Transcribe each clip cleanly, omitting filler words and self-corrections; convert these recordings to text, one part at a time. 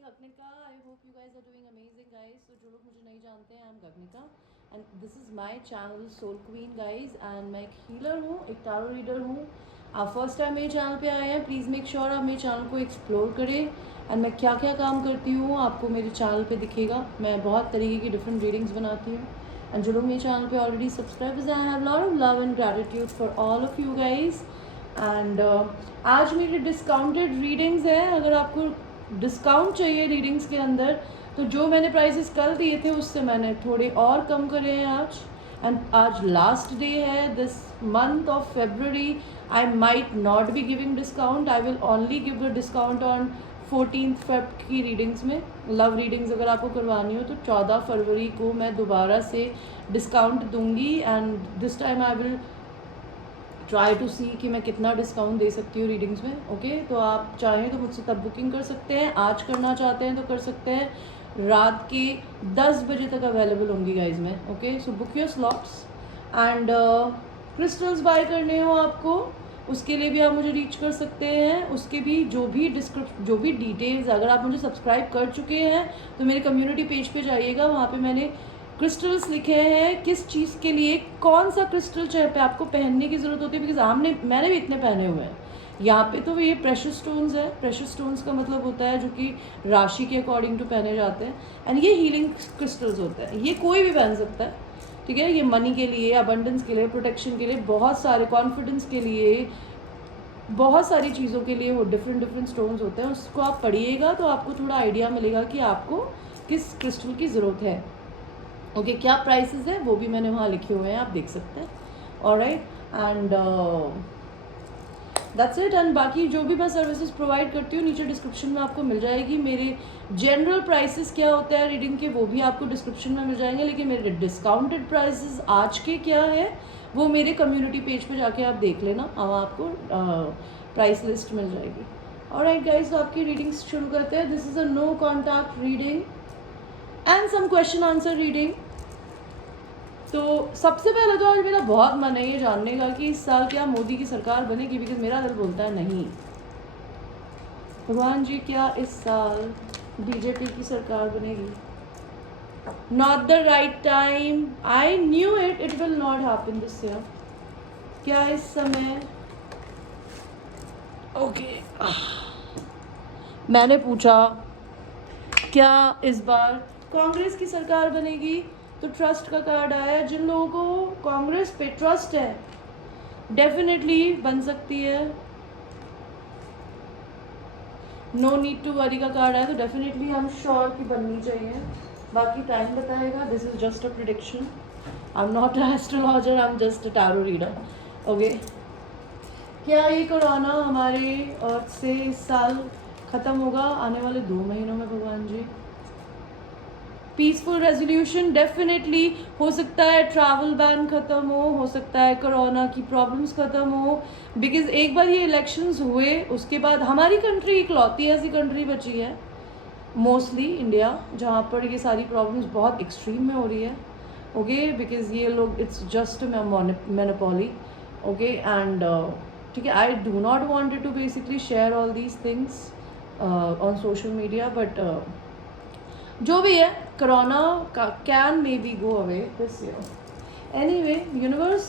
Gagnika. I hope you guys are doing amazing, guys. So जो लोग मुझे नहीं जानते हैं, I'm Gagnika and this is my channel Soul Queen, guys. And मैं एक healer हूँ, एक tarot reader हूँ. आप फर्स्ट टाइम मेरे चैनल पे आए हैं, प्लीज़ मेक श्योर आप मेरे चैनल को एक्सप्लोर करें. एंड मैं क्या क्या काम करती हूँ आपको मेरे चैनल पे दिखेगा. मैं बहुत तरीके की डिफरेंट रीडिंग्स बनाती हूँ. एंड जो लोग मेरे चैनल पे ऑलरेडी सब्सक्राइबर्स हैं, I have lot of love and gratitude for all of you guys. And आज मेरी डिस्काउंटेड रीडिंग्स हैं. अगर आपको डिस्काउंट चाहिए रीडिंग्स के अंदर तो जो मैंने प्राइसेस कल दिए थे उससे मैंने थोड़े और कम करे हैं आज. एंड आज लास्ट डे है this month of February. I might not be giving discount. I will only give the discount on 14th Feb की रीडिंग्स में. लव रीडिंग्स अगर आपको करवानी हो तो 14 फरवरी को मैं दोबारा से डिस्काउंट दूंगी. And this time I will try to see कि मैं कितना डिस्काउंट दे सकती हूँ रीडिंग्स में. ओके तो आप चाहें तो मुझसे तब बुकिंग कर सकते हैं. आज करना चाहते हैं तो कर सकते हैं. रात के 10 बजे तक अवेलेबल होंगी गाइज मैं. Okay so book your slots. And crystals buy करने हो आपको उसके लिए भी आप मुझे रीच कर सकते हैं. उसके भी जो भी डिटेल्स, अगर आप मुझे सब्सक्राइब कर चुके हैं तो मेरे कम्युनिटी पेज पे जाइएगा. वहाँ पे मैंने क्रिस्टल्स लिखे हैं, किस चीज़ के लिए कौन सा क्रिस्टल चाहे पे आपको पहनने की ज़रूरत होती है. बिकॉज मैंने भी इतने पहने हुए हैं. यहाँ पे तो ये प्रेशर स्टोन्स है. प्रेशर स्टोन्स का मतलब होता है जो कि राशि के अकॉर्डिंग टू पहने जाते हैं. एंड ये हीलिंग क्रिस्टल्स होते हैं. ये कोई भी पहन सकता है. ठीक है, ये मनी के लिए, अबंडेंस के लिए, प्रोटेक्शन के लिए, बहुत सारे कॉन्फिडेंस के लिए, बहुत सारी चीज़ों के लिए वो डिफरेंट स्टोन्स होते हैं. उसको आप पढ़िएगा तो आपको थोड़ा आइडिया मिलेगा कि आपको किस क्रिस्टल की ज़रूरत है. ओके क्या प्राइसेस है वो भी मैंने वहाँ लिखे हुए हैं, आप देख सकते हैं. Alright and that's it. And बाकी जो भी मैं सर्विसेज प्रोवाइड करती हूँ नीचे डिस्क्रिप्शन में आपको मिल जाएगी. मेरे जनरल प्राइसेस क्या होता है रीडिंग के वो भी आपको डिस्क्रिप्शन में मिल जाएंगे. लेकिन मेरे डिस्काउंटेड प्राइसेस आज के क्या है वो मेरे कम्युनिटी पेज पे जाके आप देख लेना. वहाँ आपको प्राइस लिस्ट मिल जाएगी. ऑलराइट गाइस, तो आपकी रीडिंग्स शुरू करते हैं. This is a no contact reading and some question answer reading. तो सबसे पहले तो आज मेरा बहुत मन है ये जानने का कि इस साल क्या मोदी की सरकार बनेगी. बिकॉज मेरा दिल बोलता है नहीं. भगवान जी क्या इस साल बीजेपी की सरकार बनेगी. Not the right time. I knew it will not happen this year. क्या इस समय ओके मैंने पूछा क्या इस बार कांग्रेस की सरकार बनेगी तो ट्रस्ट का कार्ड आया. जिन लोगों को कांग्रेस पे ट्रस्ट है डेफिनेटली बन सकती है. नो नीड टू वरी का कार्ड आया तो डेफिनेटली हम श्योर की बननी चाहिए. बाकी टाइम बताएगा. This is just a prediction. I am not a astrologer, I am just a tarot reader. Okay क्या ये कोरोना हमारे अर्थ से इस साल ख़त्म होगा आने वाले 2 महीनों में. भगवान जी पीसफुल रेजोल्यूशन डेफिनेटली हो सकता है. ट्रैवल बैन ख़त्म हो सकता है कोरोना की प्रॉब्लम्स ख़त्म हो. बिकॉज एक बार ये इलेक्शंस हुए उसके बाद हमारी कंट्री इकलौती ऐसी कंट्री बची है मोस्टली इंडिया जहाँ पर ये सारी प्रॉब्लम्स बहुत एक्सट्रीम में हो रही है. ओके बिकॉज ये लोग it's just monopoly. Okay and ठीक है, I do not wanted to basically share all these things on social media. But जो भी है कोरोना का can maybe go away this year. Anyway universe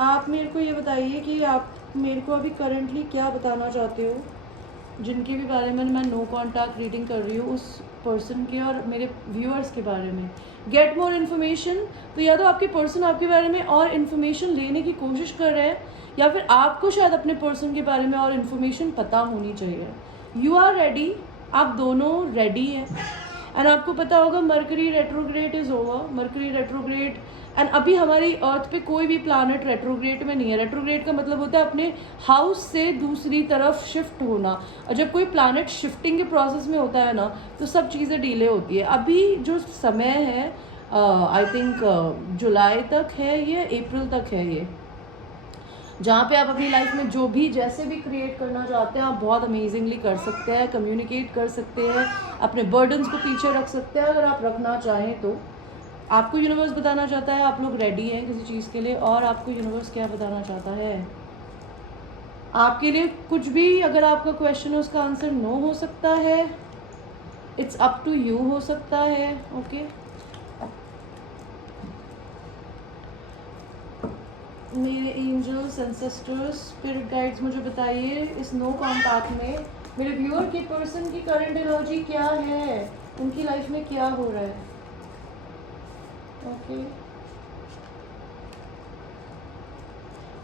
आप मेरे को ये बताइए कि आप मेरे को अभी करंटली क्या बताना चाहते हो जिनके भी बारे में मैं नो कॉन्टैक्ट रीडिंग कर रही हूँ उस पर्सन के और मेरे व्यूअर्स के बारे में. Get more information. तो या तो आपके पर्सन आपके बारे में और इन्फॉर्मेशन लेने की कोशिश कर रहे हैं या फिर आपको शायद अपने पर्सन के बारे में और इन्फॉर्मेशन पता होनी चाहिए. You are ready. आप दोनों रेडी हैं. एंड आपको पता होगा Mercury retrograde is over. Mercury retrograde and अभी हमारी अर्थ पे कोई भी प्लानट रेट्रोग्रेड में नहीं है. रेट्रोग्रेड का मतलब होता है अपने हाउस से दूसरी तरफ शिफ्ट होना. और जब कोई प्लानट शिफ्टिंग के प्रोसेस में होता है ना तो सब चीज़ें डिले होती है. अभी जो समय है आई थिंक जुलाई तक है ये, अप्रैल तक है ये, जहाँ पे आप अपनी लाइफ में जो भी जैसे भी क्रिएट करना चाहते हैं आप बहुत अमेजिंगली कर सकते हैं. कम्युनिकेट कर सकते हैं, अपने बर्डन्स को पीछे रख सकते हैं अगर आप रखना चाहें तो. आपको यूनिवर्स बताना चाहता है आप लोग रेडी हैं किसी चीज़ के लिए. और आपको यूनिवर्स क्या बताना चाहता है आपके लिए कुछ भी. अगर आपका क्वेश्चन है उसका आंसर नो हो सकता है. इट्स अप टू यू हो सकता है। ओके मेरे एंजल्स, एंसेस्टर्स, स्पिरिट गाइड्स, मुझे बताइए इस नो कॉन्टैक्ट में मेरे व्यूअर के पर्सन की करंट एनर्जी क्या है, उनकी लाइफ में क्या हो रहा है। ओके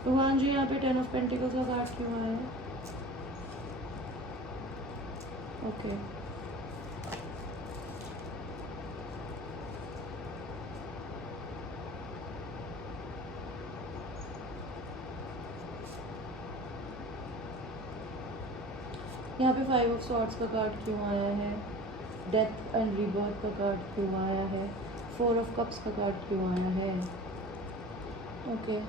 भगवान जी यहाँ पे 10 ऑफ पेंटिकल्स का कार्ड क्यों आया है? ओके यहाँ पे 5 ऑफ सॉर्ड्स का कार्ड क्यों आया है? डेथ एंड रीबर्थ का कार्ड क्यों आया है? 4 ऑफ कप्स का कार्ड क्यों आया है? ओके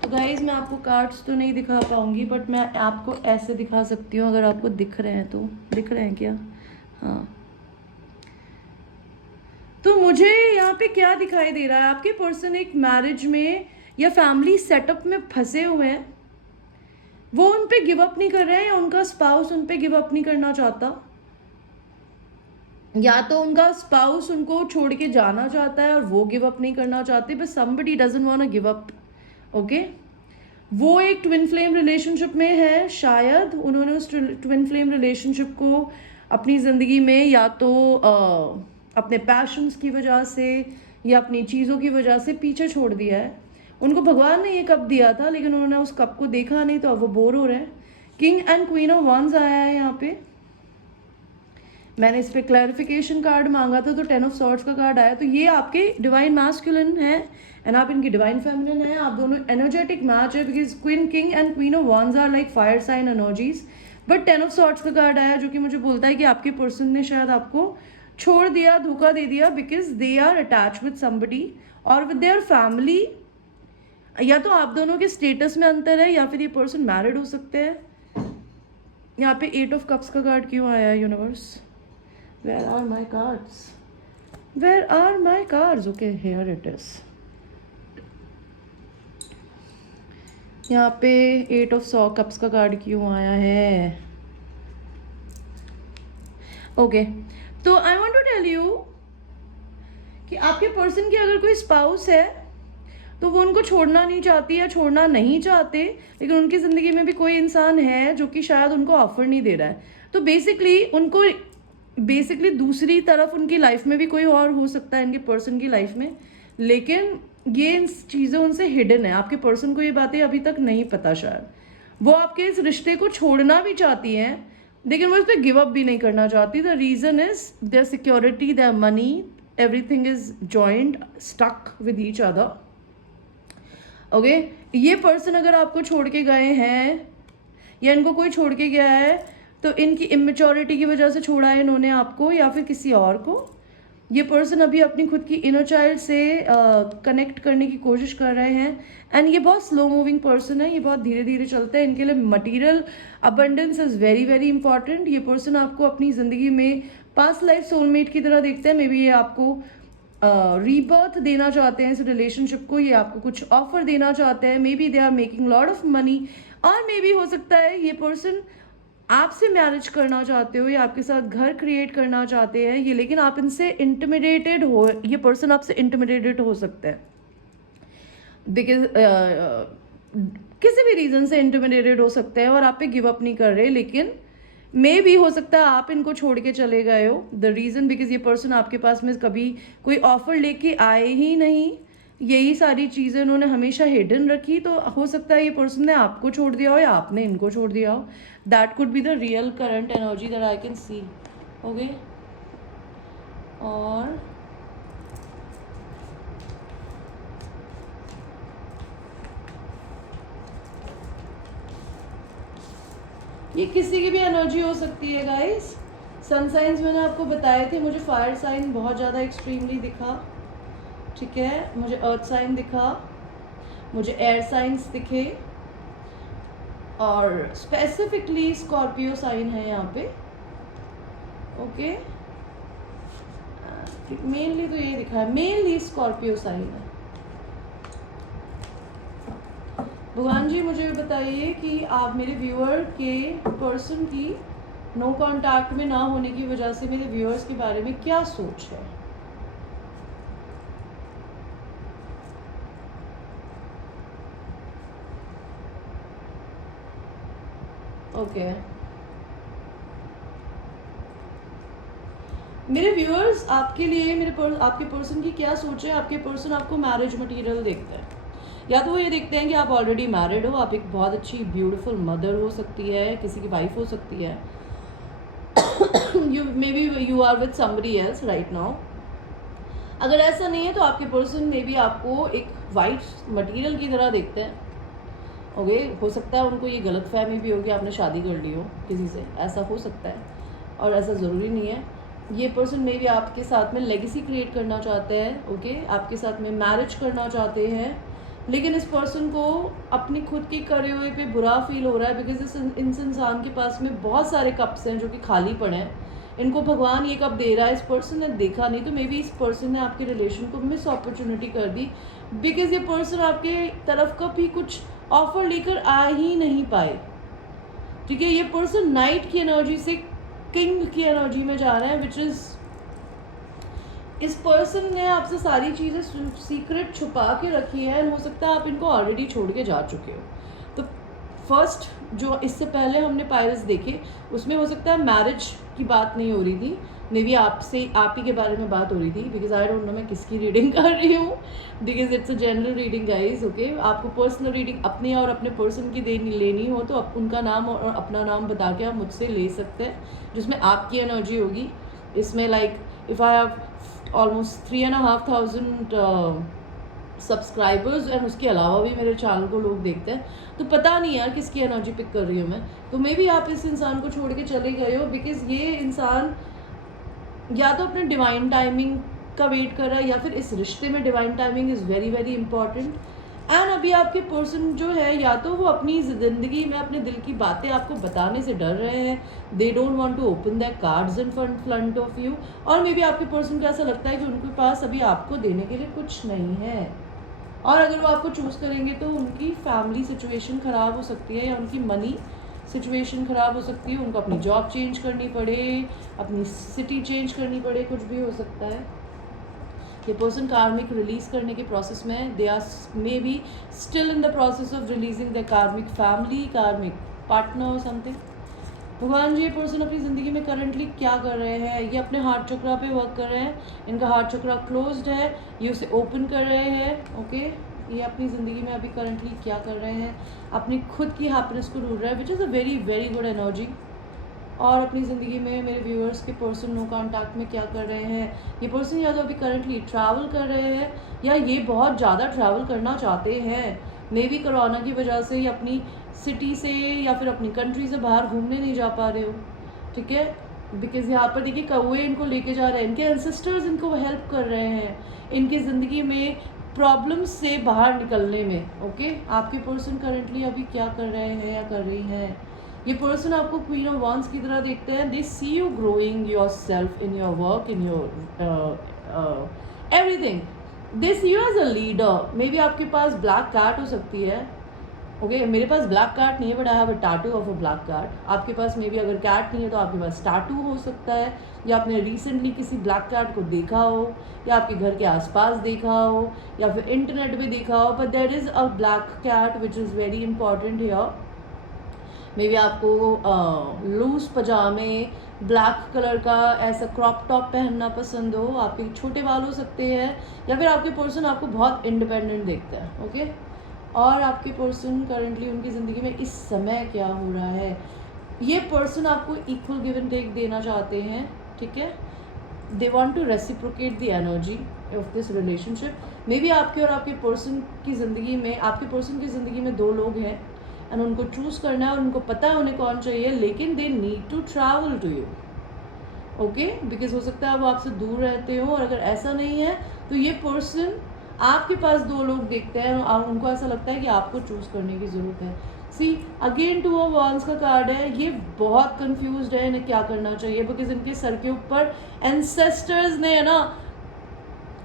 तो गाइज मैं आपको कार्ड्स तो नहीं दिखा पाऊंगी, बट मैं आपको ऐसे दिखा सकती हूँ अगर आपको दिख रहे हैं तो। दिख रहे हैं क्या? हाँ तो मुझे यहाँ पे क्या दिखाई दे रहा है, आपके पर्सन एक मैरिज में या फैमिली सेटअप में फंसे हुए हैं। वो उन पे गिव अप नहीं कर रहे हैं या उनका स्पाउस उन पे गिव अप नहीं करना चाहता, या तो उनका स्पाउस उनको छोड़ के जाना चाहता है और वो गिव अप नहीं करना चाहते, but somebody doesn't want to give up. Okay वो एक ट्विन फ्लेम रिलेशनशिप में है, शायद उन्होंने उस ट्विन फ्लेम रिलेशनशिप को अपनी ज़िंदगी में या तो अपने पैशंस की वजह से या अपनी चीज़ों की वजह से पीछे छोड़ दिया है। उनको भगवान ने ये कप दिया था लेकिन उन्होंने उस कप को देखा नहीं, तो अब वो बोर हो रहे हैं। King and queen of wands आया है यहाँ पे। मैंने इस पर क्लैरिफिकेशन कार्ड मांगा था तो 10 ऑफ सॉर्ड्स का कार्ड आया। तो ये आपके डिवाइन मैस्कुलिन है एंड आप इनकी डिवाइन फेमिनिन है। आप दोनों एनर्जेटिक मैच है because queen king and queen of wands are like fire sign energies. But 10 of swords का कार्ड आया जो कि मुझे बोलता है कि आपके पर्सन ने शायद आपको छोड़ दिया, धोखा दे दिया, because they are attach with somebody और विद देयर फैमिली। या तो आप दोनों के स्टेटस में अंतर है या फिर ये पर्सन मैरिड हो सकते हैं। यहाँ पे 8 ऑफ कप्स का कार्ड क्यों आया है universe? Where are my cards? Where are my cards? Okay, here it is. यहाँ पे 8 ऑफ कप्स का कार्ड क्यों आया है? ओके तो I want to tell you कि आपके पर्सन की अगर कोई स्पाउस है तो वो उनको छोड़ना नहीं चाहती या छोड़ना नहीं चाहते, लेकिन उनकी ज़िंदगी में भी कोई इंसान है जो कि शायद उनको ऑफर नहीं दे रहा है। तो बेसिकली दूसरी तरफ उनकी लाइफ में भी कोई और हो सकता है इनके पर्सन की लाइफ में, लेकिन ये चीज़ें उनसे हिडन है। आपके पर्सन को ये बातें अभी तक नहीं पता। शायद वो आपके इस रिश्ते को छोड़ना भी चाहती हैं लेकिन वो इस पर गिव अप भी नहीं करना चाहती। The reason is their security, their money, everything is joint, stuck with each other. Okay ये पर्सन अगर आपको छोड़ के गए हैं या इनको कोई छोड़ के गया है तो इनकी इमेच्योरिटी की वजह से छोड़ा है इन्होंने आपको या फिर किसी और को। ये पर्सन अभी अपनी खुद की इनर चाइल्ड से कनेक्ट करने की कोशिश कर रहे हैं एंड ये बहुत स्लो मूविंग पर्सन है, ये बहुत धीरे धीरे चलते हैं। इनके लिए material abundance is very very important. ये पर्सन आपको अपनी ज़िंदगी में पास्ट लाइफ सोलमेट की तरह देखते हैं। मे बी ये आपको रीबर्थ देना चाहते हैं इस रिलेशनशिप को, ये आपको कुछ ऑफर देना चाहते हैं। May be they are making lot of money, और मे बी हो सकता है ये पर्सन आपसे मैरिज करना चाहते हो या आपके साथ घर क्रिएट करना चाहते हैं ये, लेकिन आप इनसे इंटिमिडेटेड हो। ये पर्सन आपसे इंटिमिडेटेड हो सकता है बिकॉज किसी भी रीज़न से इंटिमिडेटेड हो सकते हैं और आप पे गिव अप नहीं कर रहे, लेकिन मे भी हो सकता है आप इनको छोड़ के चले गए हो। द रीज़न बिकॉज ये पर्सन आपके पास में कभी कोई ऑफर लेके आए ही नहीं, यही सारी चीज़ें उन्होंने हमेशा हिडन रखी। तो हो सकता है ये पर्सन ने आपको छोड़ दिया हो या आपने इनको छोड़ दिया हो। That could be the real current energy that I can see. Okay और ये किसी की भी एनर्जी हो सकती है गाइस। सन साइंस मैंने आपको बताए थे, मुझे फायर साइन बहुत ज़्यादा एक्सट्रीमली दिखा, ठीक है, मुझे अर्थ साइन दिखा, मुझे एयर साइंस दिखे और स्पेसिफिकली स्कॉर्पियो साइन है यहाँ पे। ओके मेनली तो ये दिखा है, मेनली स्कॉर्पियो साइन है। भगवान जी मुझे बताइए कि आप मेरे व्यूअर के पर्सन की नो कांटेक्ट में ना होने की वजह से मेरे व्यूअर्स के बारे में क्या सोच है? ओके मेरे व्यूअर्स, आपके लिए आपके पर्सन की क्या सोच है? आपके पर्सन आपको मैरिज मटेरियल देखते हैं, या तो वो ये देखते हैं कि आप ऑलरेडी मैरिड हो, आप एक बहुत अच्छी ब्यूटीफुल मदर हो सकती है, किसी की वाइफ हो सकती है, maybe you are with somebody else right now. अगर ऐसा नहीं है तो आपके पर्सन मे बी आपको एक वाइफ मटेरियल की तरह देखते हैं। ओके हो सकता है उनको ये गलत फहमी भी होगी आपने शादी कर ली हो किसी से, ऐसा हो सकता है, और ऐसा ज़रूरी नहीं है। ये पर्सन मे भी आपके साथ में लेगेसी क्रिएट करना चाहते हैं, ओके आपके साथ में मैरिज करना चाहते हैं, लेकिन इस पर्सन को अपनी खुद की करे हुए पे बुरा फील हो रहा है, बिकॉज इस इंसान के पास में बहुत सारे कप्स हैं जो कि खाली पड़े हैं। इनको भगवान ये कप दे रहा है, इस पर्सन ने देखा नहीं, तो मे बी इस पर्सन ने आपके रिलेशन को मिस अपॉर्चुनिटी कर दी, बिकॉज ये पर्सन आपके तरफ का भी कुछ ऑफर लेकर आ ही नहीं पाए। ठीक है, ये पर्सन नाइट की एनर्जी से किंग की एनर्जी में जा रहे हैं, विच इज इस पर्सन ने आपसे सारी चीज़ें सीक्रेट छुपा के रखी है, हो सकता है आप इनको ऑलरेडी छोड़ के जा चुके हो। तो फर्स्ट जो इससे पहले हमने पायरस देखे उसमें हो सकता है मैरिज की बात नहीं हो रही थी, मे बी आपसे आप ही के बारे में बात हो रही थी, बिकॉज आई डोंट नो मैं किसकी रीडिंग कर रही हूँ, because it's a general reading guys. Okay आपको पर्सनल रीडिंग अपनी और अपने पर्सन की लेनी हो तो आप उनका नाम और अपना नाम बता के आप मुझसे ले सकते हैं, जिसमें आपकी एनर्जी होगी। इसमें like if I have almost 3,500 subscribers and उसके अलावा भी मेरे चैनल को लोग देखते हैं, तो पता नहीं यार किसकी एनर्जी पिक कर रही हूँ मैं। तो मे बी आप इस इंसान को छोड़ के चले गए हो, बिकॉज ये इंसान या तो अपने डिवाइन टाइमिंग का वेट कर रहा है, या फिर इस रिश्ते में divine timing is very very important. And अभी आपके पर्सन जो है या तो वो अपनी ज़िंदगी में अपने दिल की बातें आपको बताने से डर रहे हैं, they don't want to open that cards in front of you, और मे बी आपके पर्सन को ऐसा लगता है कि उनके पास अभी आपको देने के लिए कुछ नहीं है, और अगर वो आपको चूज़ करेंगे तो उनकी फैमिली सिचुएशन ख़राब हो सकती है, या उनकी मनी सिचुएशन ख़राब हो सकती है, उनको अपनी जॉब चेंज करनी पड़े, अपनी सिटी चेंज करनी पड़े, कुछ भी हो सकता है। ये पर्सन कार्मिक रिलीज़ करने के प्रोसेस में, they are maybe still in the process of releasing the karmic family, karmic partner और समथिंग। भगवान जी ये पर्सन अपनी ज़िंदगी में करंटली क्या कर रहे हैं? ये अपने हार्ट चक्रा पे वर्क कर रहे हैं, इनका हार्ट चक्रा क्लोज्ड है, ये उसे ओपन कर रहे हैं। ओके ये अपनी ज़िंदगी में अभी करंटली क्या कर रहे हैं? अपनी खुद की हैप्पीनेस को ढूंढ रहे हैं, which is a very very good energy. और अपनी ज़िंदगी में मेरे व्यूअर्स के पर्सन नो कॉन्टैक्ट में क्या कर रहे हैं? ये पर्सन या तो अभी करंटली ट्रैवल कर रहे हैं, या ये बहुत ज़्यादा ट्रैवल करना चाहते हैं, मे बी कोरोना की वजह से ये अपनी सिटी से या फिर अपनी कंट्री से बाहर घूमने नहीं जा पा रहे हो। ठीक है, बिकॉज यहाँ पर देखिए कौवे इनको लेके जा रहे हैं, इनके एंसेस्टर्स इनको हेल्प कर रहे हैं इनकी ज़िंदगी में प्रॉब्लम्स से बाहर निकलने में। ओके आपके पर्सन करंटली अभी क्या कर रहे हैं या कर रही हैं? ये पर्सन आपको क्वीन ऑफ वांड्स की तरह देखते हैं, they see you growing yourself in your work, in your everything, they see you as a leader. May be आपके पास ब्लैक कैट हो सकती है। ओके मेरे पास ब्लैक कैट नहीं है, but I have a tattoo of a black cat. आपके पास मे बी अगर कैट नहीं है तो आपके पास टैटू हो सकता है, या आपने रिसेंटली किसी ब्लैक कैट को देखा हो, या आपके घर के आसपास देखा हो, या फिर इंटरनेट पे देखा हो, but there is a black cat which is very important here. May be आपको लूज पजामे, ब्लैक कलर का ऐसा क्रॉप टॉप पहनना पसंद हो, आपके छोटे बाल हो सकते हैं, या फिर आपके पर्सन आपको बहुत इंडिपेंडेंट देखता है। ओके और आपके पर्सन करंटली उनकी ज़िंदगी में इस समय क्या हो रहा है? ये पर्सन आपको इक्वल गिव एंड टेक देना चाहते हैं। ठीक है, they want to reciprocate the energy of this relationship. May B आपके और आपके पर्सन की ज़िंदगी में, आपके पर्सन की ज़िंदगी में दो लोग हैं एंड उनको चूज़ करना है और उनको पता है उन्हें कौन चाहिए, लेकिन they need to travel to you. Okay because हो सकता है वो आपसे दूर रहते हो, और अगर ऐसा नहीं है तो ये पर्सन आपके पास दो लोग देखते हैं और उनको ऐसा लगता है कि आपको चूज़ करने की ज़रूरत है। See again two of wands का कार्ड है, ये बहुत कंफ्यूज्ड है इन्हें क्या करना चाहिए, बिकॉज इनके सर के ऊपर एंसेस्टर्स ने है ना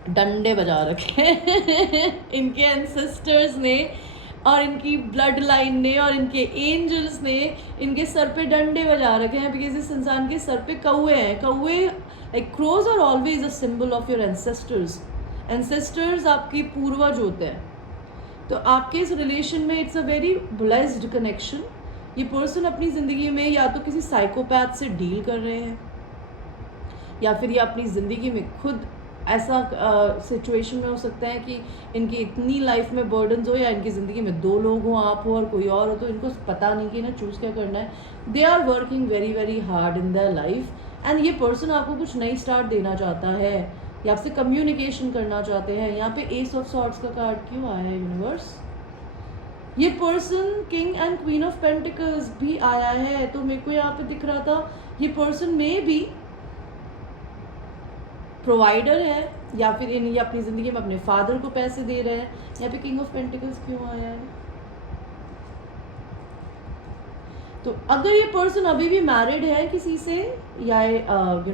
डंडे बजा रखे हैं इनके एंसेस्टर्स ने और इनकी ब्लड लाइन ने और इनके एंजल्स ने इनके सर पे डंडे बजा रखे हैं, बिकॉज इस इंसान के सर पे कौवे हैं. कौवे like crows are always a symbol of your ancestors. Ancestors आपके पूर्वज होते हैं. तो आपके इस रिलेशन में it's a very blessed connection. ये पर्सन अपनी ज़िंदगी में या तो किसी साइकोपैथ से डील कर रहे हैं, या फिर ये अपनी ज़िंदगी में खुद ऐसा सिचुएशन में हो सकता है कि इनकी इतनी लाइफ में बर्डन्स हो, या इनकी ज़िंदगी में 2 लोग हों, आप हो और कोई और हो, तो इनको पता नहीं कि ना चूज़ क्या करना है. They are working very very hard in their life. And ये पर्सन आपको कुछ नई स्टार्ट देना चाहता है, या आपसे कम्युनिकेशन करना चाहते हैं. यहाँ पे एस ऑफ सॉर्ड्स का कार्ड क्यों आया है यूनिवर्स? ये person king and queen of pentacles भी आया है. तो मेरे को यहाँ पे दिख रहा था ये पर्सन में भी प्रोवाइडर है, या फिर ये अपनी ज़िंदगी में अपने फादर को पैसे दे रहे हैं. यहाँ पे किंग ऑफ पेंटिकल्स क्यों आया है? तो अगर ये पर्सन अभी भी मैरिड है किसी से, या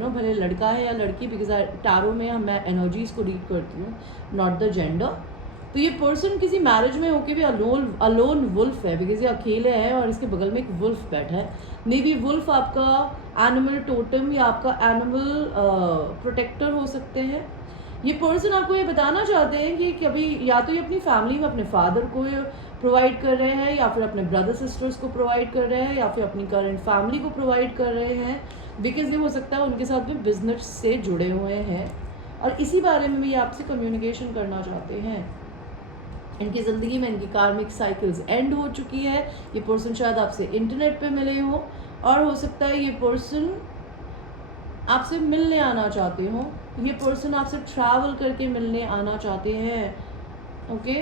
भले लड़का है या लड़की, बिकॉज टारो में मैं एनर्जीज को रीड करती हूँ, नॉट द जेंडर. तो ये पर्सन किसी मैरिज में होके भी अलोन वुल्फ है, बिकॉज ये अकेले है और इसके बगल में एक वुल्फ बैठा है. मे बी वुल्फ आपका एनिमल टोटम या आपका एनिमल प्रोटेक्टर हो सकते हैं. ये पर्सन आपको ये बताना चाहते हैं कि कभी या तो ये अपनी फैमिली में अपने फादर को प्रोवाइड कर रहे हैं, या फिर अपने ब्रदर सिस्टर्स को प्रोवाइड कर रहे हैं, या फिर अपनी करंट फैमिली को प्रोवाइड कर रहे हैं, बिकॉज ये हो सकता है उनके साथ में बिजनेस से जुड़े हुए हैं और इसी बारे में भी आपसे कम्युनिकेशन करना चाहते हैं. इनकी ज़िंदगी में इनकी कार्मिक साइकिल्स एंड हो चुकी है. ये पर्सन शायद आपसे इंटरनेट पे मिले हो, और हो सकता है ये पर्सन आपसे मिलने आना चाहते हो. ये पर्सन आपसे ट्रैवल करके मिलने आना चाहते हैं. Okay,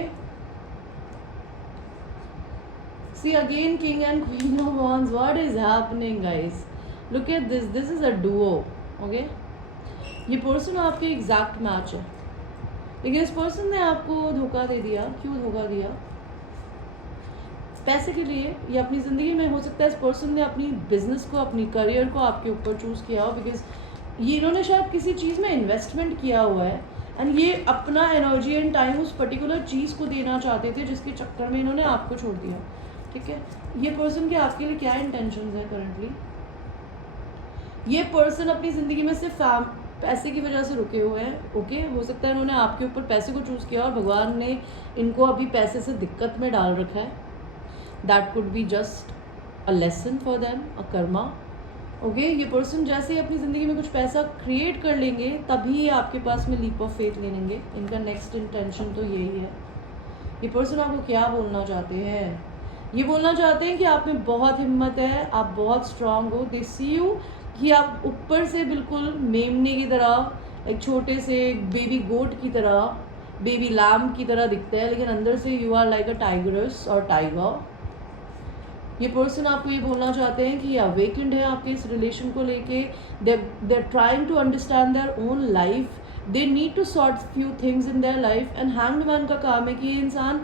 see again king and queen of wands. What is happening guys? Look at this. This is a duo. Okay, ये पर्सन आपके एग्जैक्ट मैच है, लेकिन इस पर्सन ने आपको धोखा दे दिया. क्यों धोखा दिया? पैसे के लिए, या अपनी ज़िंदगी में हो सकता है इस पर्सन ने अपनी बिजनेस को, अपनी करियर को आपके ऊपर चूज़ किया हो, बिकॉज ये इन्होंने शायद किसी चीज़ में इन्वेस्टमेंट किया हुआ है, एंड ये अपना एनर्जी एंड टाइम उस पर्टिकुलर चीज़ को देना चाहते थे, जिसके चक्कर में इन्होंने आपको छोड़ दिया. ठीक है, ये पर्सन के आपके लिए क्या इंटेंशंस है करंटली? ये पर्सन अपनी ज़िंदगी में सिर्फ पैसे की वजह से रुके हुए हैं. ओके, हो सकता है इन्होंने आपके ऊपर पैसे को चूज़ किया और भगवान ने इनको अभी पैसे से दिक्कत में डाल रखा है. That could be just a lesson for them, a Karma. Okay, ये पर्सन जैसे ही अपनी ज़िंदगी में कुछ पैसा क्रिएट कर लेंगे, तभी आपके पास में लीप ऑफ फेथ ले लेंगे. इनका नेक्स्ट इंटेंशन तो यही है. ये पर्सन आपको क्या बोलना चाहते हैं? ये बोलना चाहते हैं कि आप में बहुत हिम्मत है, आप बहुत स्ट्रांग हो. दे सी यू कि आप ऊपर से बिल्कुल मेमने की तरह, एक छोटे से बेबी गोट की तरह, बेबी लैम की तरह दिखते हैं, लेकिन अंदर से you are like a tigress और टाइगर. ये पर्सन आपको ये बोलना चाहते हैं कि ये अवेकेंड है आपके इस रिलेशन को लेके. They are trying to understand their own life. They need to sort few things in their life. And hanged man का काम है कि ये इंसान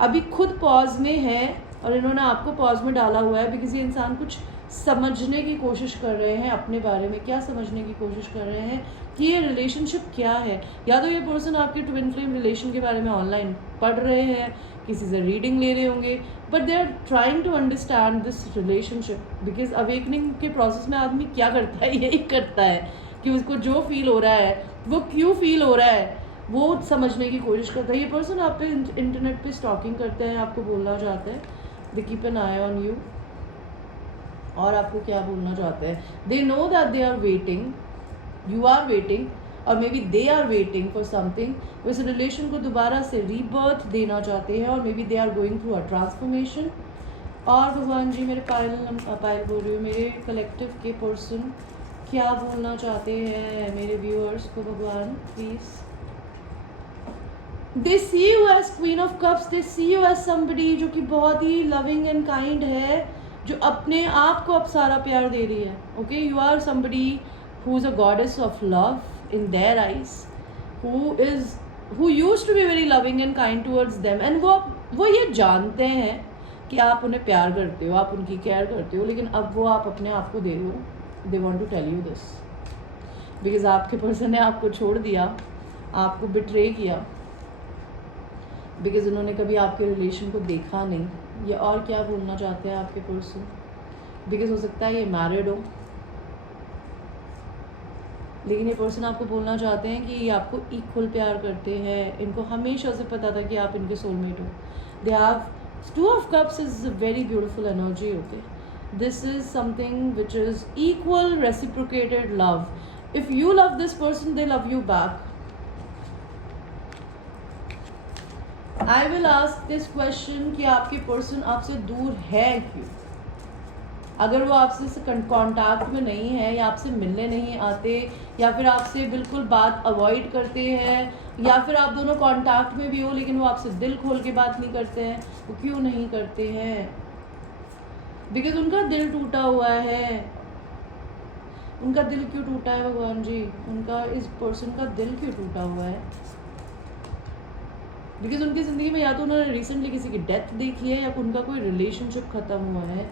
अभी खुद पॉज में है और इन्होंने आपको पॉज में डाला हुआ है, बिकॉज ये इंसान कुछ समझने की कोशिश कर रहे हैं अपने बारे में. क्या समझने की कोशिश कर रहे हैं? कि ये रिलेशनशिप क्या है. या तो ये पर्सन आपके ट्विन फ्लेम रिलेशन के बारे में ऑनलाइन पढ़ रहे हैं, किसी से रीडिंग ले रहे होंगे, but they are trying to understand this relationship. Because awakening के प्रोसेस में आदमी क्या करता है? यही करता है कि उसको जो फील हो रहा है, वो क्यों फील हो रहा है, वो समझने की कोशिश करता है. ये पर्सन आप पे इंटरनेट पे स्टॉकिंग करते हैं, आपको बोलना चाहते हैं they keep an eye on you. और आपको क्या बोलना चाहते हैं? They know that they are waiting, you are waiting, और may be they are waiting for something. वो इस रिलेशन को दोबारा से रीबर्थ देना चाहते हैं, और may be they are going through a transformation. और भगवान जी, मेरे पायल बोल रही हूँ, मेरे कलेक्टिव के पर्सन क्या बोलना चाहते हैं मेरे व्यूअर्स को? भगवान please. They see you as queen of cups. They see you as somebody जो कि बहुत ही लविंग एंड काइंड है, जो अपने आप को अब सारा प्यार दे रही है. Okay, you are somebody who is a goddess of love in their eyes, who used to be very loving and kind towards them. And वो ये जानते हैं कि आप उन्हें प्यार करते हो, आप उनकी केयर करते हो, लेकिन अब वो आप अपने आप को दे रहे हो. They want to tell you this, because आपके पर्सन ने आपको छोड़ दिया, आपको बिट्रे किया. बिकॉज उन्होंने कभी आपके रिलेशन को देखा नहीं। ये और क्या बोलना चाहते हैं आपके पर्सन, बिकॉज हो सकता है ये मैरिड हो, लेकिन ये पर्सन आपको बोलना चाहते हैं कि ये आपको इक्वल प्यार करते हैं। इनको हमेशा से पता था कि आप इनके सोलमेट हो। They have 2 of cups is a very beautiful energy. Okay, this is something which is equal reciprocated love. If you love this person, they love you back. I will ask this question कि आपके person आपसे दूर है क्यों? अगर वो आपसे contact में नहीं है, या आपसे मिलने नहीं आते, या फिर आपसे बिल्कुल बात अवॉइड करते हैं, या फिर आप दोनों कांटेक्ट में भी हो लेकिन वो आपसे दिल खोल के बात नहीं करते हैं, वो क्यों नहीं करते हैं? बिकॉज उनका दिल टूटा हुआ है। उनका दिल क्यों टूटा है भगवान जी? उनका इस पर्सन का दिल क्यों टूटा हुआ है? बिकॉज उनकी ज़िंदगी में या तो उन्होंने रिसेंटली किसी की डेथ देखी है, या उनका कोई रिलेशनशिप ख़त्म हुआ है।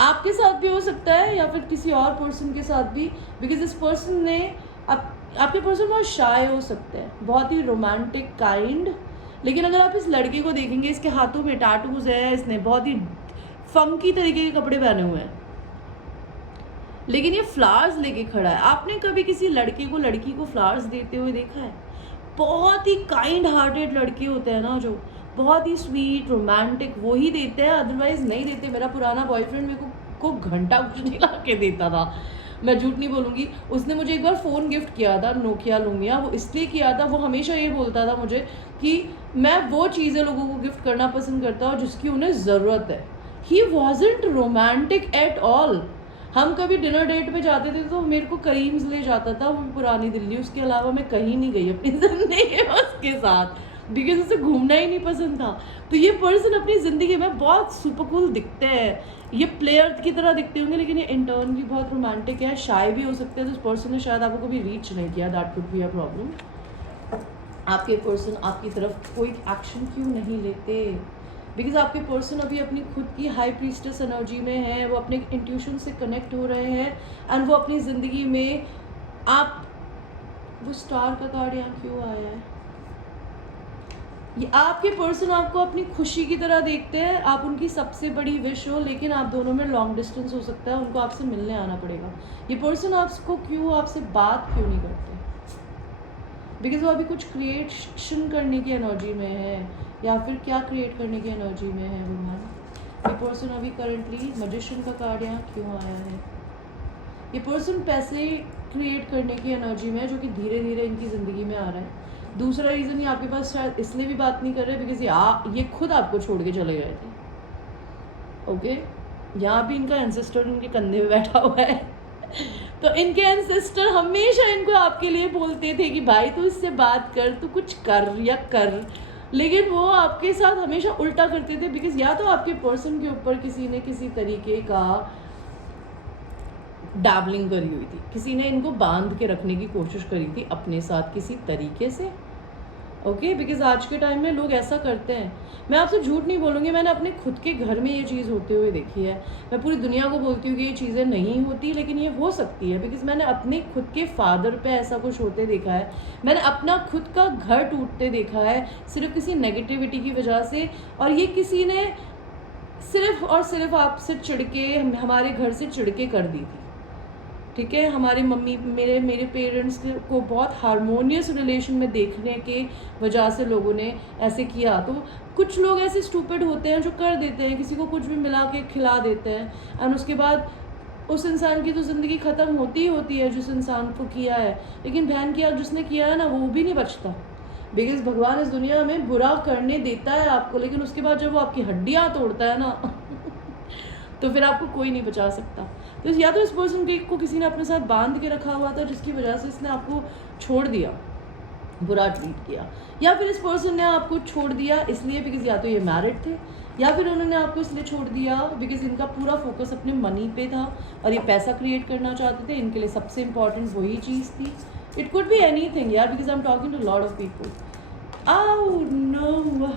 आपके साथ भी हो सकता है, या फिर किसी और पर्सन के साथ भी। बिकॉज इस पर्सन ने आपके पर्सन बहुत शाय हो सकते हैं, बहुत ही रोमांटिक काइंड। लेकिन अगर आप इस लड़के को देखेंगे, इसके हाथों में टैटूज है, इसने बहुत ही फंकी तरीके के कपड़े पहने हुए हैं, लेकिन ये फ्लावर्स लेके खड़ा है। आपने कभी किसी लड़के को लड़की को फ्लावर्स देते हुए देखा है? बहुत ही काइंड हार्टेड लड़के होते हैं ना, जो बहुत ही स्वीट रोमांटिक, वो ही देते हैं, अदरवाइज नहीं देते। मेरा पुराना बॉयफ्रेंड मेरे को घंटा कुछ नहीं ला के देता था, मैं झूठ नहीं बोलूँगी। उसने मुझे एक बार फ़ोन गिफ्ट किया था, नोकिया लूमिया। वो इसलिए किया था, वो हमेशा ये बोलता था मुझे कि मैं वो चीज़ें लोगों को गिफ्ट करना पसंद करता हूँ जिसकी उन्हें ज़रूरत है। ही वॉजंट रोमांटिक एट ऑल। हम कभी डिनर डेट पे जाते थे तो मेरे को करीम्स ले जाता था, वो पुरानी दिल्ली। उसके अलावा मैं कहीं नहीं गई अपनी ज़िंदगी में उसके साथ, बिकॉज उसे घूमना ही नहीं पसंद था। तो ये पर्सन अपनी ज़िंदगी में बहुत सुपर कूल दिखते हैं, ये प्लेयर की तरह दिखते होंगे, लेकिन ये इंटर्न भी बहुत रोमांटिक है, शाय भी हो सकते हैं। तो इस पर्सन ने शायद आपको कभी रीच नहीं किया, that could be a problem. आपके पर्सन आपकी तरफ कोई एक्शन क्यों नहीं लेते? बिकॉज आपके पर्सन अभी अपनी खुद की हाई प्रीस्टेस एनर्जी में है, वो अपने इंट्यूशन से कनेक्ट हो रहे हैं, एंड वो अपनी ज़िंदगी में वो स्टार का कार्ड यहाँ क्यों आया है? ये आपके पर्सन आपको अपनी खुशी की तरह देखते हैं, आप उनकी सबसे बड़ी विश हो, लेकिन आप दोनों में लॉन्ग डिस्टेंस हो सकता है, उनको आपसे मिलने आना पड़ेगा। ये पर्सन आपको आपसे बात क्यों नहीं करते? बिकॉज वो अभी कुछ क्रिएशन करने की एनर्जी में है, या फिर क्या क्रिएट करने की एनर्जी में है भगवान? ये पर्सन अभी करंटली मैजिशियन का कार्ड यहाँ क्यों आया है? ये पर्सन पैसे क्रिएट करने की एनर्जी में है, जो कि धीरे धीरे इनकी ज़िंदगी में आ रहा है। दूसरा रीज़न ये आपके पास शायद इसलिए भी बात नहीं कर रहे बिकॉज ये खुद आपको छोड़ के चले गए थे। ओके, यहाँ भी इनका एंसेस्टर इनके कंधे पे बैठा हुआ है। तो इनके एंसेस्टर हमेशा इनको आपके लिए बोलते थे कि भाई तू इससे बात कर, तू कुछ कर या कर, लेकिन वो आपके साथ हमेशा उल्टा करते थे। बिकॉज या तो आपके पर्सन के ऊपर किसी ने किसी तरीके का डैबलिंग करी हुई थी, किसी ने इनको बांध के रखने की कोशिश करी थी अपने साथ किसी तरीके से। ओके, बिकॉज आज के टाइम में लोग ऐसा करते हैं। मैं आपसे झूठ नहीं बोलूँगी, मैंने अपने खुद के घर में ये चीज़ होते हुए देखी है। मैं पूरी दुनिया को बोलती हूँ कि ये चीज़ें नहीं होती, लेकिन ये हो सकती है, बिकॉज मैंने अपने खुद के फादर पे ऐसा कुछ होते देखा है। मैंने अपना खुद का घर टूटते देखा है सिर्फ किसी नेगेटिविटी की वजह से, और ये किसी ने सिर्फ और सिर्फ आपसे चिढ़ के, हमारे घर से चिढ़ के कर दी थी। ठीक है, हमारी मम्मी मेरे पेरेंट्स को बहुत हारमोनियस रिलेशन में देखने के वजह से लोगों ने ऐसे किया। तो कुछ लोग ऐसे स्टूपिड होते हैं जो कर देते हैं, किसी को कुछ भी मिला के खिला देते हैं, एंड उसके बाद उस इंसान की तो ज़िंदगी ख़त्म होती ही होती है जिस इंसान को किया है। लेकिन बहन की आग जिसने किया है ना, वो भी नहीं बचता। बिकॉज भगवान इस दुनिया में बुरा करने देता है आपको, लेकिन उसके बाद जब वो आपकी हड्डियाँ तोड़ता है ना तो फिर आपको कोई नहीं बचा सकता। तो या तो इस पर्सन को किसी ने अपने साथ बांध के रखा हुआ था, जिसकी वजह से इसने आपको छोड़ दिया, बुरा ट्रीट किया, या फिर इस पर्सन ने आपको छोड़ दिया इसलिए बिकॉज या तो ये मैरिड थे, या फिर उन्होंने आपको इसलिए छोड़ दिया बिकॉज इनका पूरा फोकस अपने मनी पे था और ये पैसा क्रिएट करना चाहते थे। इनके लिए सबसे इम्पॉर्टेंट वही चीज़ थी। इट कुड बी एनीथिंग यार, because I am talking to lot of people. Oh no,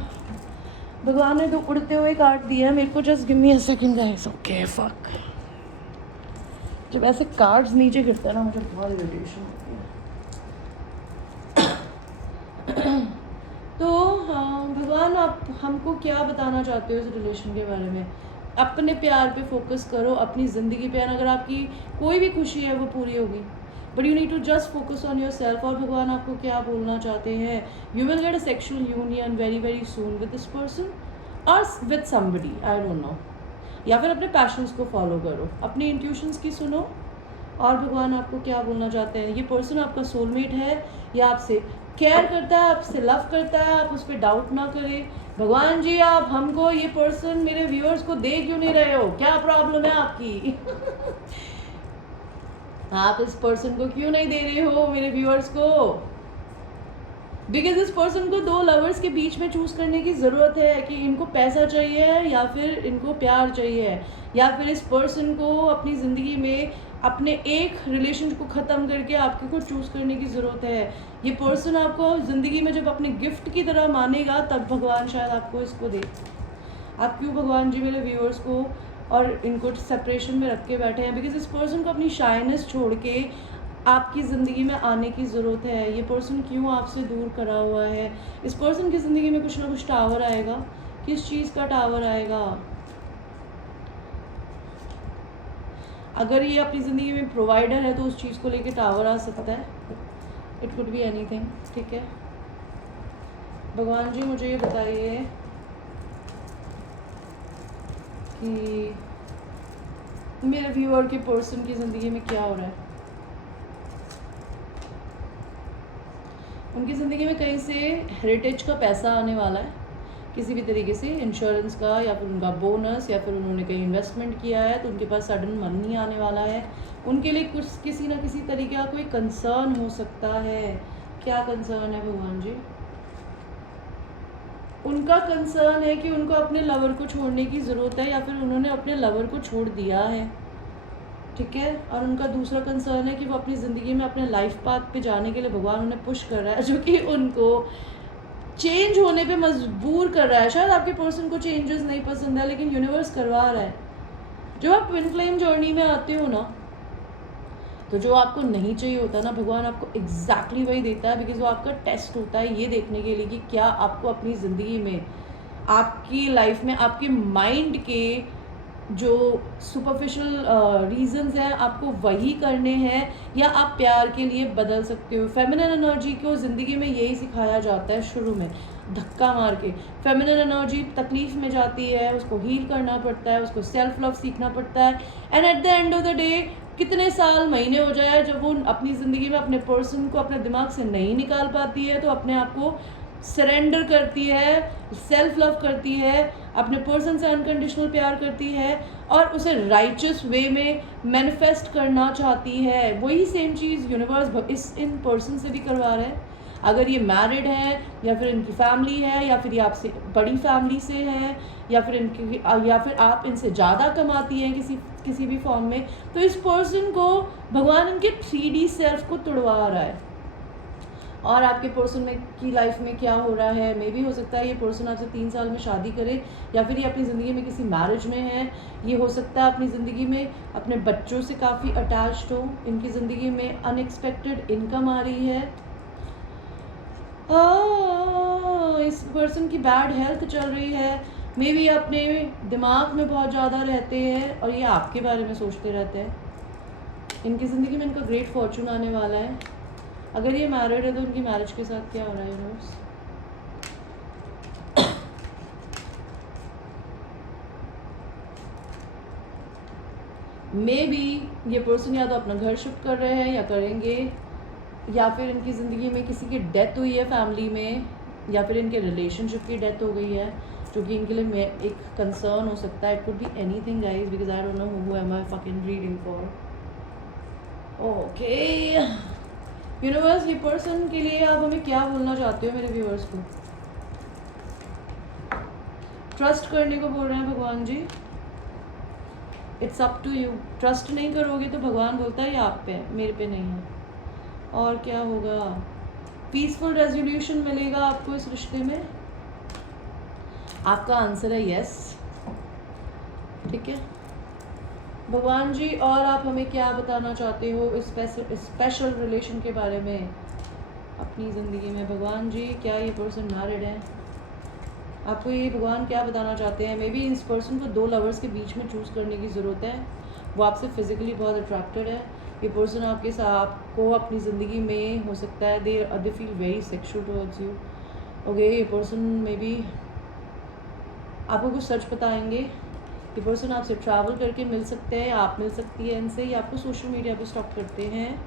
भगवान ने तो उड़ते हुए काट दिया है मेरे को। Just give me a second guys. Okay fuck, जब ऐसे कार्ड्स नीचे गिरते हैं ना मुझे बहुत इरिटेशन होती है। तो हमको क्या बताना चाहते हो इस रिलेशन के बारे में? अपने प्यार पे फोकस करो, अपनी ज़िंदगी पे, अगर आपकी कोई भी खुशी है वो पूरी होगी, but you need to just focus on yourself. और भगवान आपको क्या बोलना चाहते हैं? You will get a sexual union very very soon with this person और with somebody, I don't know. या फिर अपने पैशंस को फॉलो करो, अपनी इंट्यूशंस की सुनो, और भगवान आपको क्या बोलना चाहते हैं। ये पर्सन आपका सोलमेट है, या आपसे केयर करता है, आपसे लव करता है, आप उस पर डाउट ना करें। भगवान जी, आप हमको ये पर्सन, मेरे व्यूअर्स को दे क्यों नहीं रहे हो? क्या प्रॉब्लम है आपकी? आप इस पर्सन को क्यों नहीं दे रहे हो मेरे व्यूअर्स को? बिकॉज इस पर्सन को दो लवर्स के बीच में चूज करने की ज़रूरत है कि इनको पैसा चाहिए या फिर इनको प्यार चाहिए, या फिर इस पर्सन को अपनी ज़िंदगी में अपने एक रिलेशन को ख़त्म करके आपके को चूज़ करने की ज़रूरत है। ये पर्सन आपको ज़िंदगी में जब अपने गिफ्ट की तरह मानेगा तब भगवान शायद आपको इसको दे। आप क्यों भगवान जी मेरे व्यूअर्स को और इनको सेपरेशन में रख के बैठे हैं? बिकॉज इस पर्सन को अपनी शाइनेस छोड़ के आपकी ज़िंदगी में आने की ज़रूरत है। ये पर्सन क्यों आपसे दूर करा हुआ है? इस पर्सन की ज़िंदगी में कुछ ना कुछ टावर आएगा। किस चीज़ का टावर आएगा? अगर ये अपनी ज़िंदगी में प्रोवाइडर है तो उस चीज़ को लेके टावर आ सकता है। इट कुड बी एनीथिंग, ठीक है। भगवान जी मुझे ये बताइए कि मेरे व्यूअर के पर्सन की ज़िंदगी में क्या हो रहा है। उनकी ज़िंदगी में कहीं से हेरिटेज का पैसा आने वाला है, किसी भी तरीके से इंश्योरेंस का, या फिर उनका बोनस, या फिर उन्होंने कहीं इन्वेस्टमेंट किया है तो उनके पास सडन मनी आने वाला है। उनके लिए कुछ किसी ना किसी तरीके का कोई कंसर्न हो सकता है। क्या कंसर्न है भगवान जी? उनका कंसर्न है कि उनको अपने लवर को छोड़ने की ज़रूरत है, या फिर उन्होंने अपने लवर को छोड़ दिया है, ठीक है। और उनका दूसरा कंसर्न है कि वो अपनी ज़िंदगी में अपने लाइफ पाथ पे जाने के लिए भगवान उन्हें पुश कर रहा है, जो कि उनको चेंज होने पे मजबूर कर रहा है। शायद आपके पर्सन को चेंजेस नहीं पसंद है, लेकिन यूनिवर्स करवा रहा है। जब आप ट्विन फ्लेम जर्नी में आते हो ना, तो जो आपको नहीं चाहिए होता ना, भगवान आपको एग्जैक्टली वही देता है। बिकॉज वो आपका टेस्ट होता है ये देखने के लिए कि क्या आपको अपनी ज़िंदगी में, आपकी लाइफ में, आपके माइंड के जो सुपरफिशियल रीजंस हैं आपको वही करने हैं, या आप प्यार के लिए बदल सकते हो। फेमिनिन एनर्जी को ज़िंदगी में यही सिखाया जाता है शुरू में, धक्का मार के। फेमिनिन एनर्जी तकलीफ़ में जाती है, उसको हील करना पड़ता है, उसको सेल्फ लव सीखना पड़ता है। And at the end of the day कितने साल महीने हो जाए, जब वो अपनी ज़िंदगी में अपने पर्सन को अपने दिमाग से नहीं निकाल पाती है तो अपने आप को सरेंडर करती है, सेल्फ लव करती है, अपने पर्सन से अनकंडीशनल प्यार करती है, और उसे राइचस वे में मैनिफेस्ट करना चाहती है। वही same cheese universe in person से भी करवा रहा है। अगर ये मैरिड है, या फिर इनकी फैमिली है, या फिर ये आपसे बड़ी फैमिली से है, या फिर आप इनसे ज़्यादा कमाती हैं किसी भी फॉर्म में, तो इस पर्सन को भगवान इनके 3D सेल्फ को तुड़वा रहा है। और आपके पर्सन में की लाइफ में क्या हो रहा है, मे भी हो सकता है ये पर्सन आपसे 3 साल में शादी करे, या फिर ये अपनी ज़िंदगी में किसी मैरिज में है। ये हो सकता है अपनी ज़िंदगी में अपने बच्चों से काफ़ी अटैच्ड हो, इनकी ज़िंदगी में अनएक्सपेक्टेड इनकम आ रही है। इस पर्सन की बैड हेल्थ चल रही है, मे बी अपने दिमाग में बहुत ज़्यादा रहते हैं और ये आपके बारे में सोचते रहते हैं। इनकी ज़िंदगी में इनका ग्रेट फॉर्चून आने वाला है। अगर ये मैरिड है तो उनकी मैरिज के साथ क्या हो रहा है यूनिवर्स? मे बी ये पर्सन या तो अपना घर शिफ्ट कर रहे हैं या करेंगे, या फिर इनकी ज़िंदगी में किसी की डेथ हुई है फैमिली में, या फिर इनके रिलेशनशिप की डेथ हो गई है, जो कि इनके लिए एक कंसर्न हो सकता है। It could be anything guys, because I don't know who am I fucking reading for. Okay universe, ये पर्सन के लिए आप हमें क्या बोलना चाहते हो मेरे व्यूअर्स को? ट्रस्ट करने को बोल रहे हैं भगवान जी। It's up to you. Trust नहीं करोगे तो भगवान बोलता है ये आप पे है, मेरे पे नहीं है। और क्या होगा? पीसफुल रेजोल्यूशन मिलेगा आपको इस रिश्ते में। आपका आंसर है यस, ठीक है भगवान जी। और आप हमें क्या बताना चाहते हो इस स्पेशल रिलेशन के बारे में अपनी ज़िंदगी में? भगवान जी, क्या ये पर्सन मैरिड है? आपको ये भगवान क्या बताना चाहते हैं? मे बी इस पर्सन को 2 लवर्स के बीच में चूज़ करने की ज़रूरत है। वो आपसे फिजिकली बहुत अट्रैक्टेड है। ये पर्सन आपके साथ आपको अपनी ज़िंदगी में हो सकता है they feel very sexual towards you. Okay, ये पर्सन मे बी आपको कुछ सच बताएंगे। ये पर्सन आपसे ट्रैवल करके मिल सकते हैं, आप मिल सकती है इनसे, या आपको सोशल मीडिया पे स्टॉक करते हैं,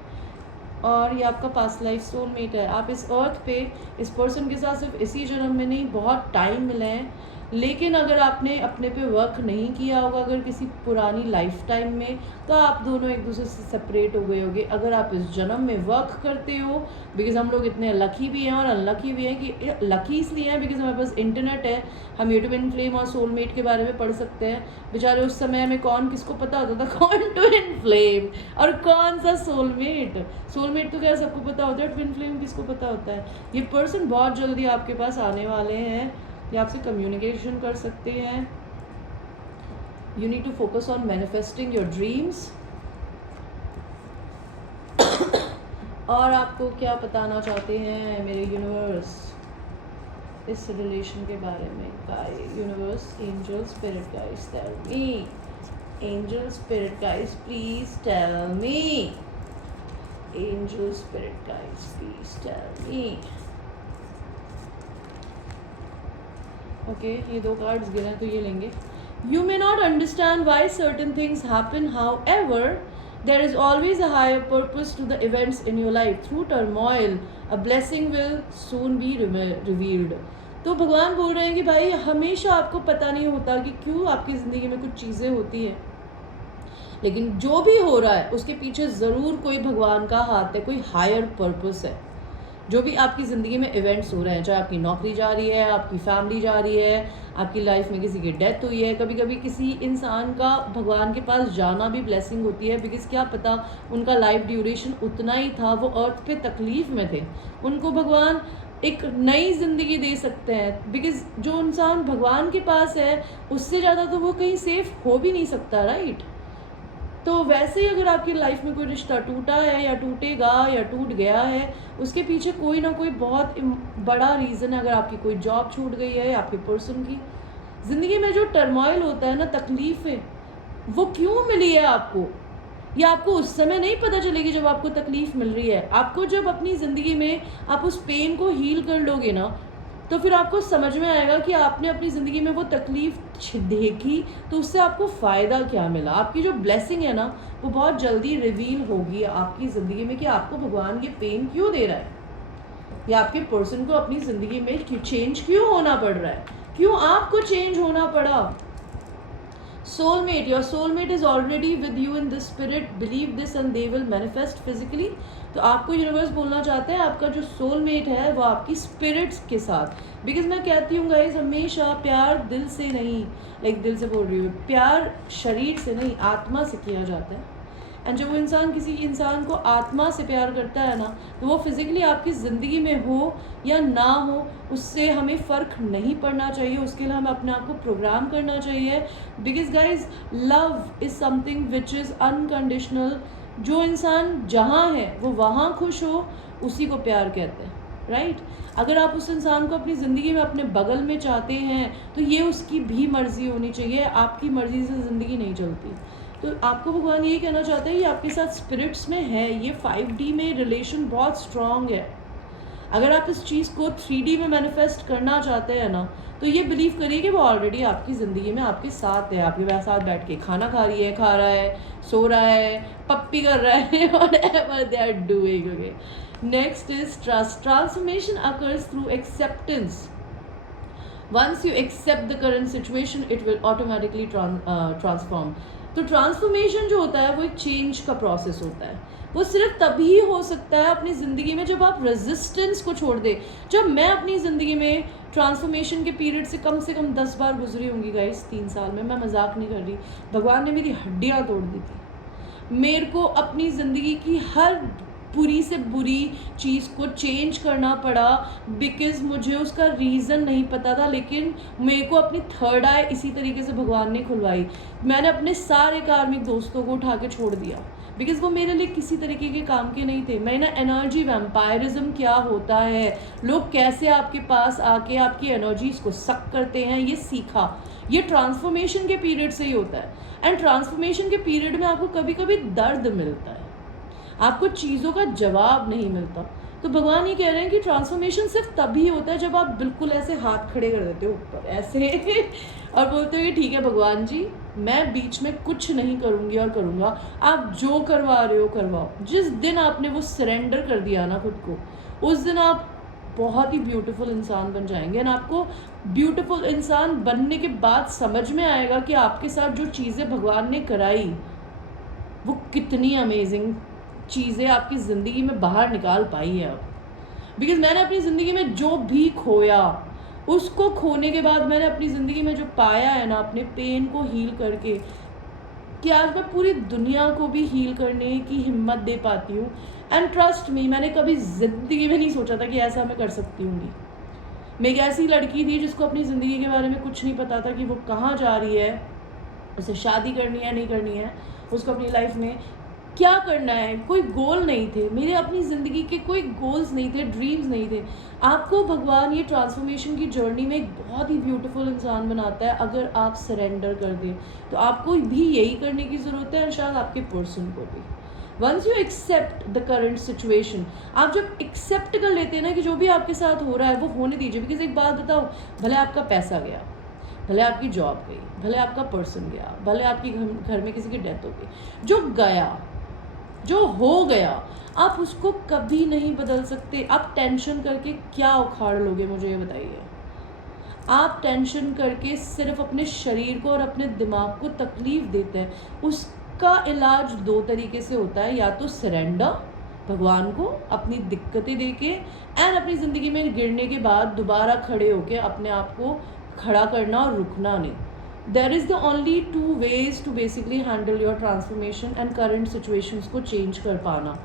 और ये आपका पास्ट लाइफ सोलमेट है। आप इस अर्थ पे इस पर्सन के साथ सिर्फ इसी जन्म में नहीं, बहुत टाइम मिले हैं, लेकिन अगर आपने अपने पे वर्क नहीं किया होगा, अगर किसी पुरानी लाइफ टाइम में, तो आप दोनों एक दूसरे से सेपरेट हो गए होंगे। अगर आप इस जन्म में वर्क करते हो, बिकॉज हम लोग इतने लकी भी हैं और अनलकी भी हैं, कि लकी इसलिए हैं बिकॉज हमारे पास इंटरनेट है, हम ये ट्विन फ्लेम और सोलमेट के बारे में पढ़ सकते हैं। बेचारे उस समय में कौन किसको पता होता था कौन ट्विन फ्लेम और कौन सा सोलमेट। सोलमेट तो क्या सबको पता होता है, ट्विन फ्लेम किसको पता होता है। ये पर्सन बहुत जल्दी आपके पास आने वाले हैं, ये आपसे कम्युनिकेशन कर सकते हैं। You need to focus on manifesting your dreams. और आपको क्या बताना चाहते हैं मेरे यूनिवर्स इस रिलेशन के बारे में? Universe, angel, spirit guides, tell me. Angel, spirit guides, please tell me. Angel, spirit guides, please tell me. Okay, ये 2 कार्ड्स गिरे तो ये लेंगे। You may not understand why certain things happen, however there is always a higher purpose to the events in your life. Through turmoil a blessing will soon be revealed. तो भगवान बोल रहे हैं कि भाई हमेशा आपको पता नहीं होता कि क्यों आपकी ज़िंदगी में कुछ चीज़ें होती हैं, लेकिन जो भी हो रहा है उसके पीछे ज़रूर कोई भगवान का हाथ है, कोई हायर पर्पस है। जो भी आपकी ज़िंदगी में इवेंट्स हो रहे हैं, चाहे आपकी नौकरी जा रही है, आपकी फैमिली जा रही है, आपकी लाइफ में किसी की डेथ हुई है, कभी कभी किसी इंसान का भगवान के पास जाना भी ब्लेसिंग होती है, बिकॉज क्या पता उनका लाइफ ड्यूरेशन उतना ही था, वो अर्थ पे तकलीफ़ में थे, उनको भगवान एक नई ज़िंदगी दे सकते हैं। बिकॉज जो इंसान भगवान के पास है उससे ज़्यादा तो वो कहीं सेफ हो भी नहीं सकता, राइट? तो वैसे ही अगर आपकी लाइफ में कोई रिश्ता टूटा है या टूटेगा या टूट गया है, उसके पीछे कोई ना कोई बहुत बड़ा रीज़न है। अगर आपकी कोई जॉब छूट गई है, आपके पर्सन की ज़िंदगी में जो टर्मोइल होता है ना, तकलीफ़ें, वो क्यों मिली है आपको, या आपको उस समय नहीं पता चलेगी जब आपको तकलीफ़ मिल रही है। आपको जब अपनी ज़िंदगी में आप उस पेन को हील कर लोगे ना, तो फिर आपको समझ में आएगा कि आपने अपनी ज़िंदगी में वो तकलीफ़ देखी तो उससे आपको फ़ायदा क्या मिला। आपकी जो ब्लेसिंग है ना, वो बहुत जल्दी रिवील होगी आपकी ज़िंदगी में कि आपको भगवान ये पेन क्यों दे रहा है, या आपके पर्सन को अपनी ज़िंदगी में चेंज क्यों होना पड़ रहा है, क्यों आपको चेंज होना पड़ा। Soulmate, your soulmate is already with you in the spirit, believe this and they will manifest physically. तो आपको यूनिवर्स बोलना चाहते हैं आपका जो सोलमेट है वो आपकी स्पिरिट्स के साथ। बिकॉज मैं कहती हूँ गाइस, हमेशा प्यार दिल से नहीं, लाइक दिल से बोल रही हूँ, प्यार शरीर से नहीं, आत्मा से किया जाता है। एंड जब वो इंसान किसी इंसान को आत्मा से प्यार करता है ना, तो वो फिज़िकली आपकी ज़िंदगी में हो या ना हो, उससे हमें फ़र्क नहीं पड़ना चाहिए। उसके लिए हमें अपने आप को प्रोग्राम करना चाहिए। Because guys, love is something which is unconditional. जो इंसान जहाँ है वो वहाँ खुश हो, उसी को प्यार कहते हैं, राइट? अगर आप उस इंसान को अपनी ज़िंदगी में अपने बगल में चाहते हैं, तो ये उसकी भी मर्ज़ी होनी चाहिए, आपकी मर्ज़ी से ज़िंदगी नहीं चलती। तो आपको भगवान ये कहना चाहते हैं कि आपके साथ स्पिरिट्स में है, ये 5D में रिलेशन बहुत स्ट्रॉन्ग है। अगर आप इस चीज़ को 3D में मैनिफेस्ट करना चाहते हैं ना, तो ये बिलीव करिए कि वो ऑलरेडी आपकी ज़िंदगी में आपके साथ है, आपके साथ बैठ के खाना खा रहा है, सो रहा है, पप्पी कर रहा है, whatever they are doing, okay? Next is trust. Transformation occurs through acceptance. Once you accept the current situation, it will automatically transform. तो ट्रांसफॉर्मेशन जो होता है वो एक चेंज का प्रोसेस होता है। वो सिर्फ तभी हो सकता है अपनी ज़िंदगी में जब आप रेजिस्टेंस को छोड़ दें। जब मैं अपनी ज़िंदगी में ट्रांसफॉर्मेशन के पीरियड से कम 10 बार गुजरी होंगी गाइस 3 साल में, मैं मजाक नहीं कर रही, भगवान ने मेरी हड्डियाँ तोड़ दी थी। मेरे को अपनी ज़िंदगी की हर बुरी से बुरी चीज़ को चेंज करना पड़ा, बिकॉज़ मुझे उसका रीज़न नहीं पता था, लेकिन मेरे को अपनी थर्ड आई इसी तरीके से भगवान ने खुलवाई। मैंने अपने सारे कार्मिक दोस्तों को उठा के छोड़ दिया, बिकॉज वो मेरे लिए किसी तरीके के काम के नहीं थे। मैंने एनर्जी वैम्पायरिज्म क्या होता है, लोग कैसे आपके पास आके आपकी एनर्जीज को सक करते हैं, ये सीखा। ये ट्रांसफॉर्मेशन के पीरियड से ही होता है। एंड ट्रांसफॉर्मेशन के पीरियड में आपको कभी कभी दर्द मिलता है, आपको चीज़ों का जवाब नहीं मिलता। तो भगवान ये कह रहे हैं कि ट्रांसफॉर्मेशन सिर्फ तभी होता है जब आप बिल्कुल ऐसे हाथ खड़े कर देते हो ऊपर ऐसे और बोलते हो कि ठीक है भगवान जी, मैं बीच में कुछ नहीं करूँगी और करूँगा, आप जो करवा रहे हो करवाओ। जिस दिन आपने वो सरेंडर कर दिया ना खुद को, उस दिन आप बहुत ही ब्यूटीफुल इंसान बन जाएंगे। एंड आपको ब्यूटीफुल इंसान बनने के बाद समझ में आएगा कि आपके साथ जो चीज़ें भगवान ने कराई वो कितनी अमेजिंग चीज़ें आपकी ज़िंदगी में बाहर निकाल पाई है अब। बिकॉज मैंने अपनी ज़िंदगी में जो भी खोया, उसको खोने के बाद मैंने अपनी ज़िंदगी में जो पाया है ना, अपने पेन को हील करके, कि आज मैं पूरी दुनिया को भी हील करने की हिम्मत दे पाती हूँ। एंड ट्रस्ट मी, मैंने कभी ज़िंदगी में नहीं सोचा था कि ऐसा मैं कर सकती हूँगी। मैं एक ऐसी लड़की थी जिसको अपनी ज़िंदगी के बारे में कुछ नहीं पता था कि वो कहाँ जा रही है, उसे शादी करनी है नहीं करनी है, उसको अपनी लाइफ में क्या करना है, कोई गोल नहीं थे। मेरे अपनी ज़िंदगी के कोई गोल्स नहीं थे, ड्रीम्स नहीं थे। आपको भगवान ये ट्रांसफॉर्मेशन की जर्नी में एक बहुत ही ब्यूटीफुल इंसान बनाता है अगर आप सरेंडर कर दें। तो आपको भी यही करने की ज़रूरत है, और शायद आपके पर्सन को भी। Once you accept the current situation, आप जब एक्सेप्ट कर लेते हैं ना कि जो भी आपके साथ हो रहा है वो होने दीजिए। बिकॉज एक बात बताओ, भले आपका पैसा गया, भले आपकी जॉब गई, भले आपका पर्सन गया, भले आपकी घर में किसी की डेथ हो गई, जो गया, जो हो गया, आप उसको कभी नहीं बदल सकते। आप टेंशन करके क्या उखाड़ लोगे, मुझे ये बताइए। आप टेंशन करके सिर्फ अपने शरीर को और अपने दिमाग को तकलीफ देते हैं। उसका इलाज दो तरीके से होता है, या तो सरेंडर भगवान को अपनी दिक्कतें देके, एंड अपनी ज़िंदगी में गिरने के बाद दोबारा खड़े होके अपने आप को खड़ा करना और रुकना नहीं। There is the only two ways to basically handle your transformation and current situations को चेंज कर पाना।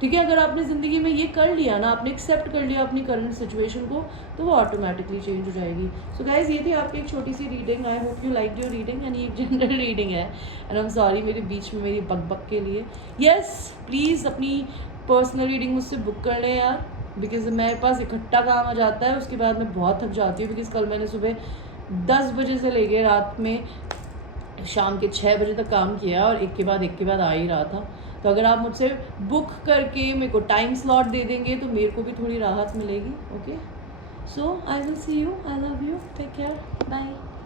ठीक है, अगर आपने ज़िंदगी में ये कर लिया ना, आपने एक्सेप्ट कर लिया अपनी करंट सिचुएशन को, तो वो ऑटोमेटिकली चेंज हो जाएगी। सो गाइज, ये थी आपकी एक छोटी सी reading. I hope you like your reading. And ये जनरल रीडिंग है, एंड आई एम सॉरी मेरे बीच में मेरी बक के लिए। येस, प्लीज़ अपनी पर्सनल रीडिंग मुझसे बुक कर लें यार, बिकॉज मेरे पास इकट्ठा काम आ जाता है, उसके बाद मैं बहुत थक जाती हूँ। बिकॉज कल मैंने सुबह 10 बजे से लेके रात में शाम के 6 बजे तक काम किया, और एक के बाद आ ही रहा था। तो अगर आप मुझसे बुक करके मेरे को टाइम स्लॉट दे देंगे तो मेरे को भी थोड़ी राहत मिलेगी। Okay, so I will see you, I love you, take care, bye.